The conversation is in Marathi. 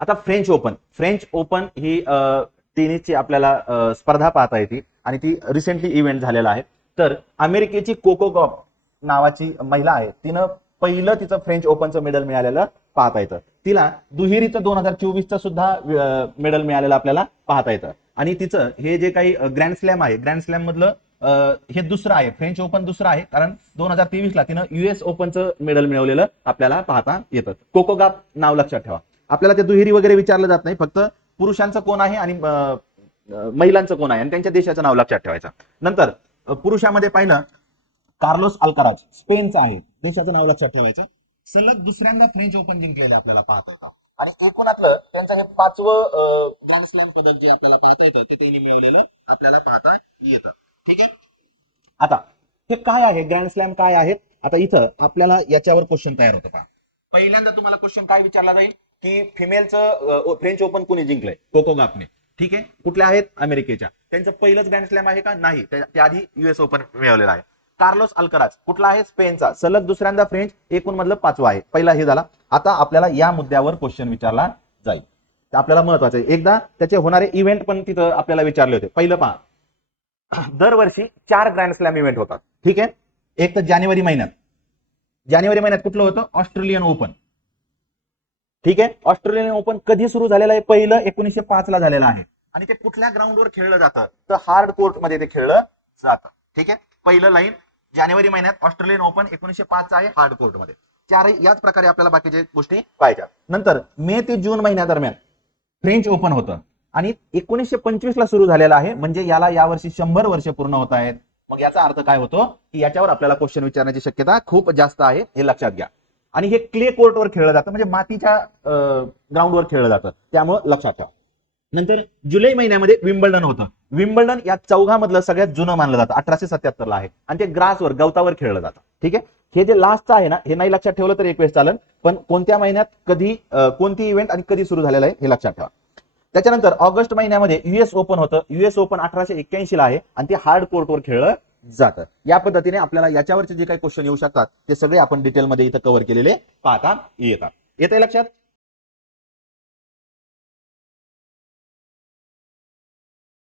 आता फ्रेंच ओपन फ्रेंच ओपन ही अ, टेनिसची आपल्याला स्पर्धा पाहता येते आणि ती रिसेंटली इव्हेंट झालेला आहे. तर अमेरिकेची कोको गॉप नावाची महिला आहे. तिनं पहिलं तिचं फ्रेंच ओपनचं मेडल मिळालेलं पाहता येतं. तिला दुहेरीचं दोन हजार चोवीसचं सुद्धा मेडल मिळालेलं आपल्याला पाहता येतं. आणि तिचं हे जे काही ग्रँड स्लॅम आहे ग्रँड स्लॅम मधलं हे दुसरं आहे. फ्रेंच ओपन दुसरं आहे. कारण दोन हजार तेवीसला तिनं युएस ओपनचं मेडल मिळवलेलं आपल्याला पाहता येतं. कोकोगाप नाव लक्षात ठेवा. आपल्याला ते दुहेरी वगैरे विचारलं जात नाही. फक्त पुरुषांचं कोण आहे आणि महिलांचं कोण आहे आणि त्यांच्या देशाचं नाव लक्षात ठेवायचं. नंतर पुरुषामध्ये पाहिलं कार्लोस अल्काराज स्पेनचा आहे. देशाचं नाव लक्षात ठेवायचं. सलग दुसऱ्यांदा फ्रेंच ओपन जिंकलेले आपल्याला पाहता येतं. आणि एकूणातलं त्यांचं हे पाचवं ग्रँड स्लॅम पदक जे आपल्याला पाहता येतं ते त्यांनी मिळवलेलं आपल्याला पाहता येतं. ठीक आहे? आता हे काय आहे? ग्रँड स्लॅम काय आहेत आता इथं आपल्याला याच्यावर क्वेश्चन तयार होतं का पहिल्यांदा तुम्हाला क्वेश्चन काय विचारला जाईल? की फिमेलचं फ्रेंच ओपन कोणी जिंकलंय? कोको गापने ठीक आहे? कुठल्या आहेत? अमेरिकेच्या. त्यांचं पहिलंच ग्रँड स्लॅम आहे का? नाही. त्या- त्याआधी युएस ओपन मिळवलेलं आहे. कार्लोस अल्कराज कुठला आहे? स्पेनचा. सलग दुसऱ्यांदा फ्रेंच एकूण मधलं पाचवा आहे. पहिला हे झाला. आता आपल्याला या मुद्द्यावर क्वेश्चन विचारला जाईल. आपल्याला महत्वाचं आहे. एकदा त्याचे होणारे इव्हेंट पण तिथं आपल्याला विचारले होते. पहिलं पहा. दरवर्षी चार ग्रँड स्लॅम इव्हेंट होतात. ठीक आहे? एक तर जानेवारी महिन्यात. जानेवारी महिन्यात कुठलं होतं? ऑस्ट्रेलियन ओपन ठीक आहे? ऑस्ट्रेलियन ओपन कधी सुरू झालेलं आहे? पहिलं एकोणीसशे पाच ला झालेलं आहे. आणि ते कुठल्या ग्राउंडवर खेळलं जातं? तर हार्ड कोर्टमध्ये ते खेळलं जातं. ठीक आहे? पहिलं लाईन जानेवारी महिन्यात ऑस्ट्रेलियन ओपन एकोणीशे पाच आहे हार्ड कोर्टमध्ये. चारही याच प्रकारे आपल्याला बाकीच्या गोष्टी पाहिजे नंतर मे ते जून महिन्यादरम्यान फ्रेंच ओपन होतं. आणि एकोणीसशे पंचवीस ला सुरू झालेलं आहे. म्हणजे याला यावर्षी शंभर वर्ष पूर्ण होत आहेत. मग याचा अर्थ काय होतो? की याच्यावर आपल्याला क्वेश्चन विचारण्याची शक्यता खूप जास्त आहे. हे लक्षात घ्या. आणि हे क्ले कोर्टवर खेळलं जातं म्हणजे मातीच्या ग्राउंडवर खेळलं जातं. त्यामुळं लक्षात ठेवा. नंतर जुलै महिन्यामध्ये विम्बल्डन होतं. विम्बल्डन या चौघामधलं सगळ्यात जुनं मानलं जातं. अठराशे सत्याहत्तरला आहे. आणि ते ग्रासवर गवतावर खेळलं जातं. ठीक आहे? हे जे लास्टचं आहे ना हे नाही लक्षात ठेवलं तर एक वेळेस चालेल पण कोणत्या महिन्यात कधी कोणती इव्हेंट आणि कधी सुरू झालेलं आहे हे लक्षात ठेवा. त्याच्यानंतर ऑगस्ट महिन्यामध्ये युएस ओपन होतं. युएस ओपन अठराशे एक्क्याऐंशी ला आहे. आणि ते हार्ड कोर्टवर खेळलं जातं. या पद्धतीने आपल्याला याच्यावरचे जे काही क्वेश्चन येऊ शकतात ते सगळे आपण डिटेलमध्ये इथं कव्हर केलेले पाहता येतात. येत लक्षात?